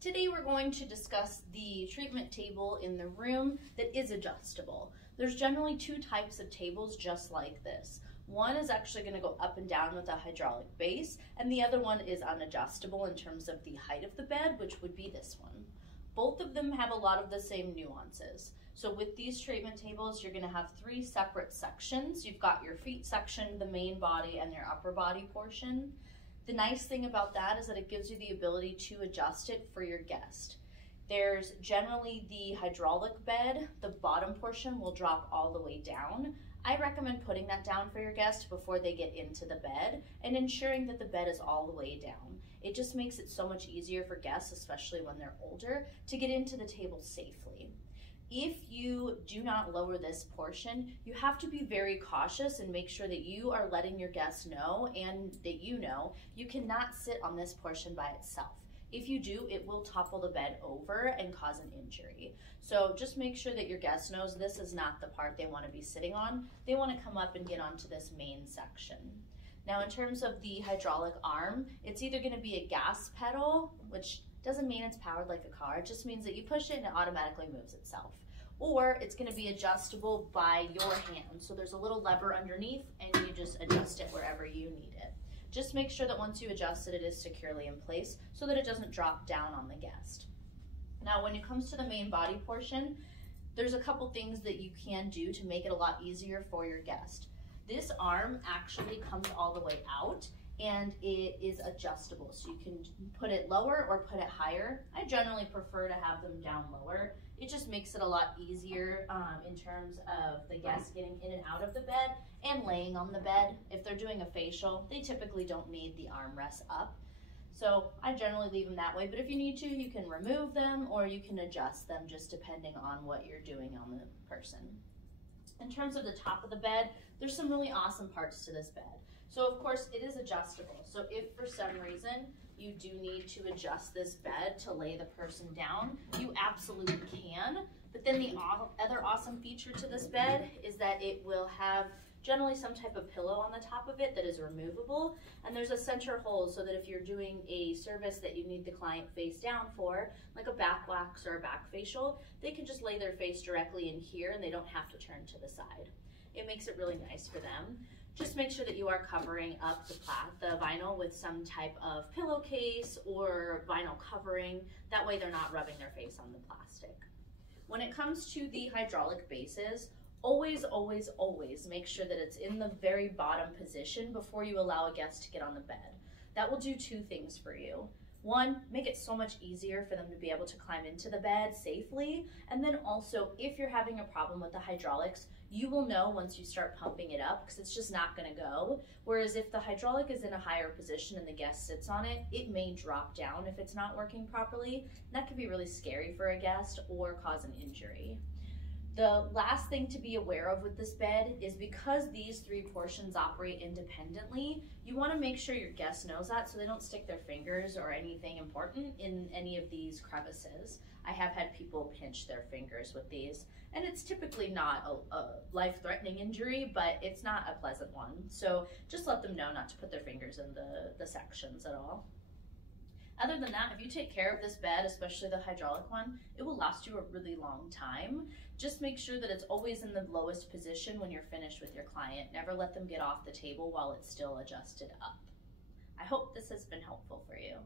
Today we're going to discuss the treatment table in the room that is adjustable. There's generally two types of tables just like this. One is actually going to go up and down with a hydraulic base, and the other one is unadjustable in terms of the height of the bed, which would be this one. Both of them have a lot of the same nuances. So with these treatment tables, you're going to have three separate sections. You've got your feet section, the main body, and your upper body portion. The nice thing about that is that it gives you the ability to adjust it for your guest. There's generally the hydraulic bed. The bottom portion will drop all the way down. I recommend putting that down for your guest before they get into the bed and ensuring that the bed is all the way down. It just makes it so much easier for guests, especially when they're older, to get into the table safely. If you do not lower this portion, you have to be very cautious and make sure that you are letting your guests know and that you know you cannot sit on this portion by itself. If you do, it will topple the bed over and cause an injury. So just make sure that your guest knows this is not the part they want to be sitting on. They want to come up and get onto this main section. Now in terms of the hydraulic arm, it's either going to be a gas pedal, which doesn't mean it's powered like a car. It just means that you push it and it automatically moves itself. Or it's going to be adjustable by your hand. So there's a little lever underneath and you just adjust it wherever you need it. Just make sure that once you adjust it, it is securely in place so that it doesn't drop down on the guest. Now when it comes to the main body portion, there's a couple things that you can do to make it a lot easier for your guest. This arm actually comes all the way out and it is adjustable. So you can put it lower or put it higher. I generally prefer to have them down lower. It just makes it a lot easier in terms of the guests getting in and out of the bed and laying on the bed. If they're doing a facial, they typically don't need the armrests up. So I generally leave them that way, but if you need to, you can remove them or you can adjust them just depending on what you're doing on the person. In terms of the top of the bed, there's some really awesome parts to this bed. So of course it is adjustable. So if for some reason you do need to adjust this bed to lay the person down, you absolutely can. But then the other awesome feature to this bed is that it will have generally some type of pillow on the top of it that is removable. And there's a center hole so that if you're doing a service that you need the client face down for, like a back wax or a back facial, they can just lay their face directly in here and they don't have to turn to the side. It makes it really nice for them. Just make sure that you are covering up the vinyl with some type of pillowcase or vinyl covering. That way they're not rubbing their face on the plastic. When it comes to the hydraulic bases, always, always, always make sure that it's in the very bottom position before you allow a guest to get on the bed. That will do two things for you. One, make it so much easier for them to be able to climb into the bed safely. And then also, if you're having a problem with the hydraulics, you will know once you start pumping it up because it's just not going to go. Whereas if the hydraulic is in a higher position and the guest sits on it, it may drop down if it's not working properly. And that could be really scary for a guest or cause an injury. The last thing to be aware of with this bed is because these three portions operate independently, you want to make sure your guest knows that so they don't stick their fingers or anything important in any of these crevices. I have had people pinch their fingers with these, and it's typically not a life-threatening injury, but it's not a pleasant one. So just let them know not to put their fingers in the sections at all. Other than that, if you take care of this bed, especially the hydraulic one, it will last you a really long time. Just make sure that it's always in the lowest position when you're finished with your client. Never let them get off the table while it's still adjusted up. I hope this has been helpful for you.